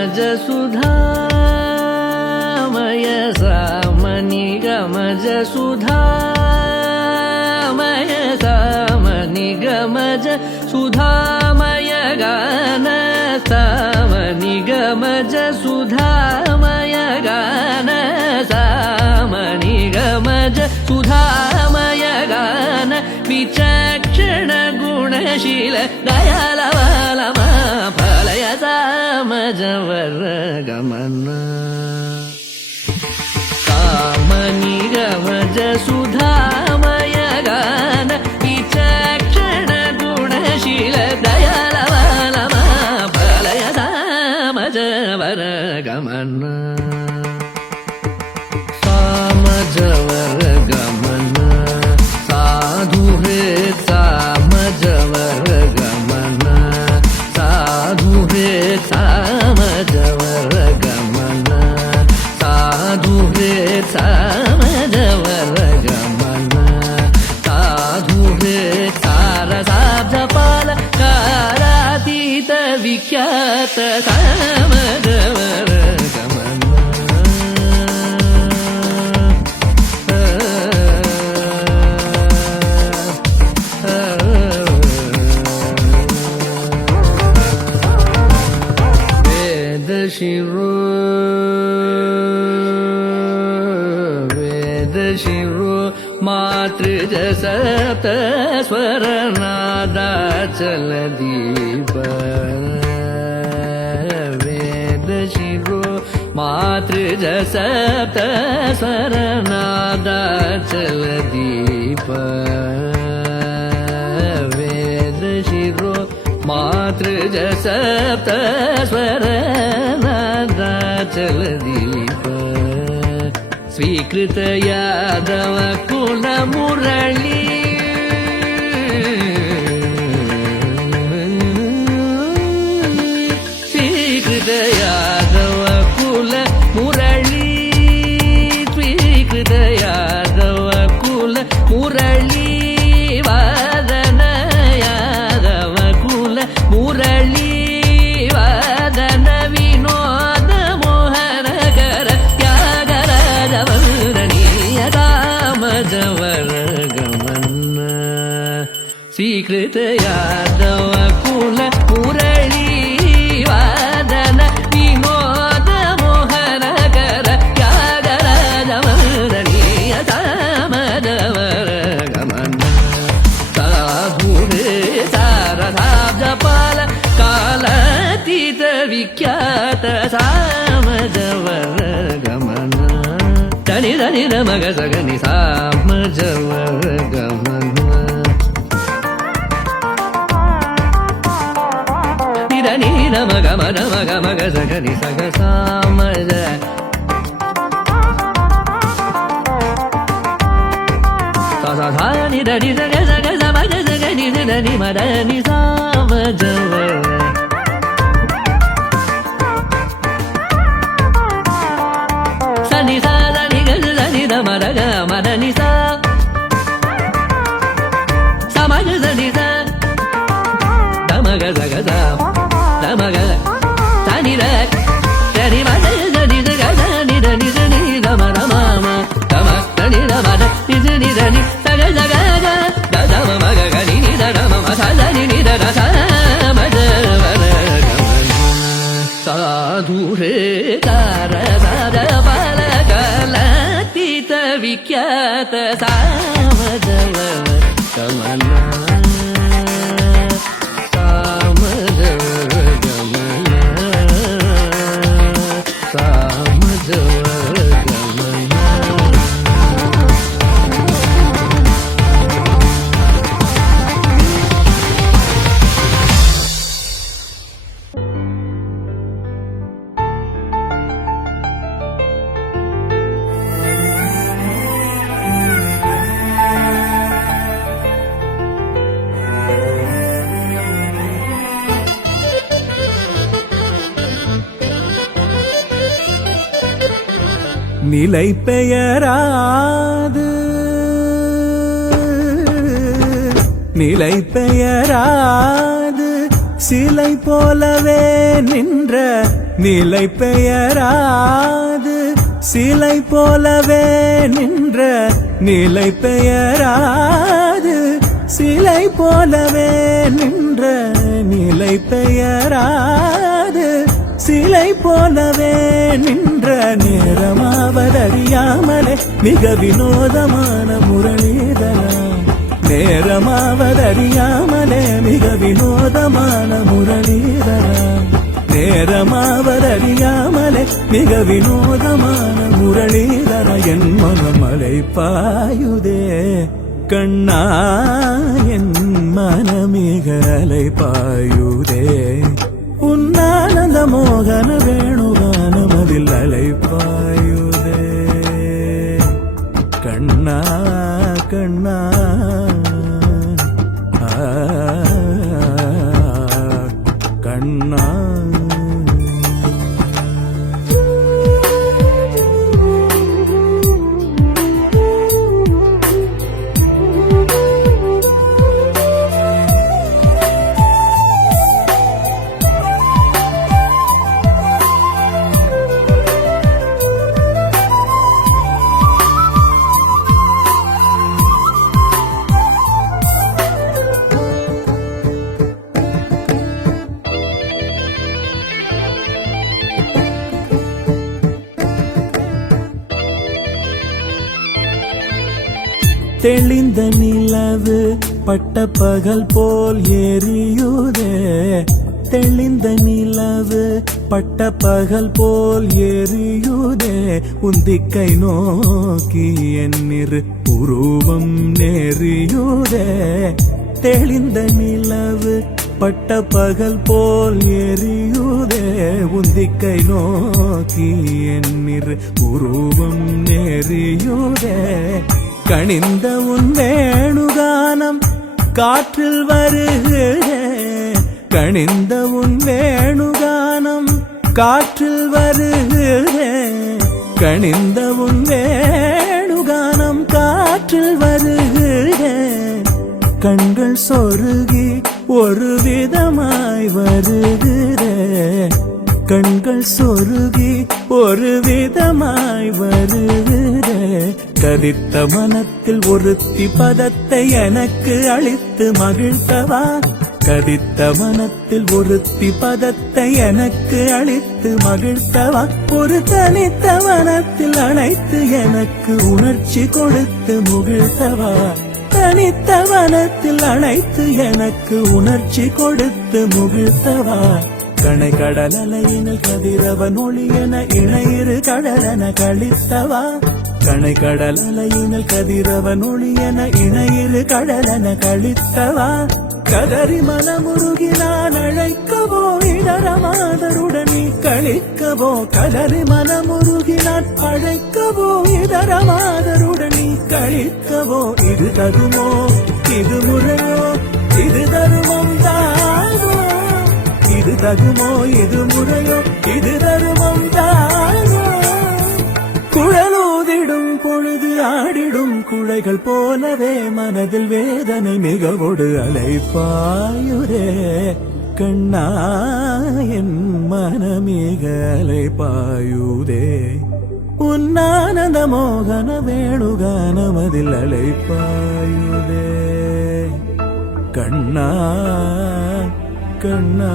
गमज सुधामय सामनि गमज सुधामय सामनि गमज सुधामय गान सामनि गमज सुधामय गान सामनि गमज सुधामय गान विचक्षण गुणशील दयालवालमा फलय सामजवर गमन सामनि गमज सुधामय गान विचक्षण गुणशील दयालवालमा फलय सामजवर गमन सामजवर गमन साधु हे सामजवर गमन साधु हे सामजवर गमन साधु हे सामजवर गमन साधु हे सारसाब्जपाल कारातीत विख्यात सामजवर वेद शिरो मातृज सप्त स्वर नादाचल दीप वेद शिरो मातृज सप्त स्वर नादाचल दीप वेद शिरो मातृज सप्त स्वर नादाचल दीप स्वीकृत यादव कुल मुरली स्वीकृत यादव कुल मुरली स्वीकृत यादव कुल मुरली वादन यादव कुल मुरली वादन विनोद मोहन कर त्यागराज वंदनीय सामजवर गमन स्वीकृत यादव कुल मुरली वादन विनोद मोहन कर त्यागराज वंदनीय सामजवर गमन साधु हे सारसाब्जपाल कालातीत विख्यात सामजवर गमन धनि धनि न मग सगनि सामजवर गमन धनि न मग मग सगनि सग सामज धनि धनि सग सग समग सगनि धनि मदनि सामजवर सनि सा धनि गज धनि ध मद ग मदनि सा समग सनि सा धमग सग सा धमग धनि ध धनि मद धनि ग धनि धनि धनि धम धम धम धनि ध मद धनि धनि सग सग ग ध धम मग ग नि ध धम म सा धनि नि ध ध सा मजवर गमन साधु हे सारसाब्जपाल कालातीत विख्यात सामजवर गमन सामजवर गमन सामजवर गमन நிலை பெயராது நிலை பெயராது சிலை போலவே நின்ற நிலை பெயராது சிலை போலவே நின்ற நிலை பெயராது சிலை போலவே நின்ற நிலை பெயராது சிலை போலவே நின்ற நேரமாவதறியாமலே மிக வினோதமான முரளிதரம் நேரமாவதறியாமலே மிக வினோதமான முரளிதரம் நேரமாவதறியாமலே மிக வினோதமான முரளிதர என் மனமலை பாயுதே கண்ணா என் மனமிக அலை பாயுதே உன்னானந்த மோகன வேணுகானமதில் அலை பாயுதே கண்ணா கண்ணா கண்ணா தெளிந்த நிலவு பட்ட பகல் போல் எரியுதே தெளிந்த நிலவு பட்ட பகல் போல் எரியுதே உந்திக்கை நோக்கி என்னிரு உருவம் நெறியுதே தெளிந்த நிலவு பட்ட பகல் போல் எரியுதே உந்திக்கை நோக்கி என்னிரு உருவம் நெறியுதே கணிந்த உன் வேணுகானம் காற்றில் வருகிறே கணிந்த உன் வேணுகானம் காற்றில் வருகிறே கணிந்த உன் வேணுகானம் காற்றில் வருகிறே கண்கள் சொருகி ஒரு விதமாய் வருகிறே கண்கள் சொருகி ஒரு விதமாய் வருகிறே கதித்த மனத்தில் ஒருத்தி பதத்தை எனக்கு அளித்து மகிழ்த்தவா கதித்த மனத்தில் ஒருத்தி பதத்தை எனக்கு அளித்து மகிழ்த்தவா ஒரு தனித்த மனத்தில் அழைத்து எனக்கு உணர்ச்சி கொடுத்து முகிழ்த்தவா தனித்த மனத்தில் அழைத்து எனக்கு உணர்ச்சி கொடுத்து முகிழ்த்தவா கணை கடல் அலையினில் கதிரவன் ஒளி என இணையிரு கடலென கழித்தவா கணை கடல் அலையினில் கதிரவன் ஒளி என இணையிரு கடலென கழித்தவா கதறி மனமுருகி நான் அழைக்கவோ இடரமாதருடன் நீ கழிக்கவோ கதறி மனமுருகி நான் அழைக்கவோ இடரமாதருடன் நீ கழிக்கவோ இது தகுமோ இது முறையோ இது தருமம் தானோ இது தகுமோ இது முறையோ இது தருமம் தானோ குழலூதிடும் பொழுது ஆடிடும் குழைகள் போலவே மனதில் வேதனை மிகவோடு அலைப்பாயுரே கண்ணா என் மனமிக அலைப்பாயுதே உன்னானந்த மோகன வேணுகானமதில் அலைப்பாயுதே கண்ணா கண்ணா